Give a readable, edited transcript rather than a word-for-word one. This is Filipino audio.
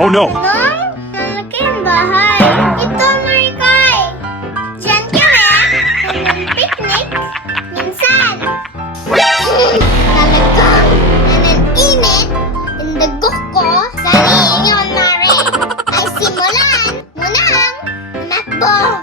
Oh no! No? Nalaki ang bahay. Ito, Marikay. Diyan kami. Picnic. Minsan. Talagang nananginit. Indagok ko. Sa niyon, Mare. Ay simulan mo nang makbo.